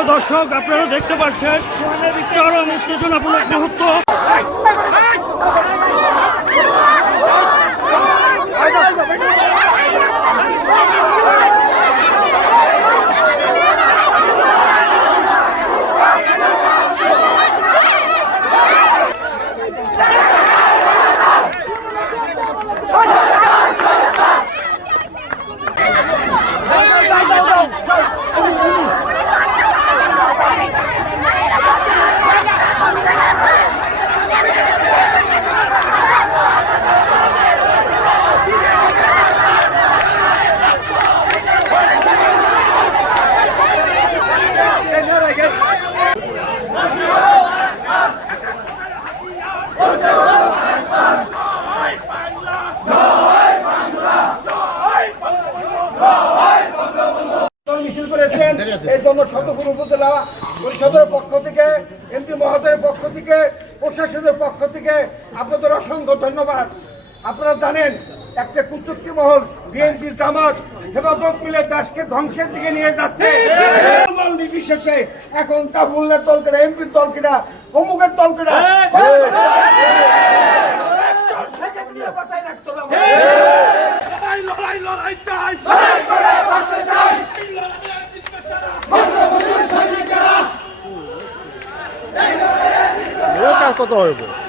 প্রিয় দর্শক আপনারা দেখতে পাচ্ছেন চরম উত্তেজনামূলক মুহূর্ত। দল মিছিল করেছেন। এই জন্য শতপুর উপজেলা পরিষদের পক্ষ থেকে এমপি মহোদয়ের পক্ষ থেকে প্রশাসনের পক্ষ থেকে আপনাদের অসংখ্য ধন্যবাদ। আপনারা জানেন একটা কুচুক্তি মহল বিএনপির জামাত হেফাজত মিলে দেশকে ধ্বংসের দিকে নিয়ে যাচ্ছে। নির্বিশেষে এখন তাফুল্লার দল কেনা এমপির দল কেনা অমুকের দল কেনা শেখ হাসিনাকে রাখতে হবে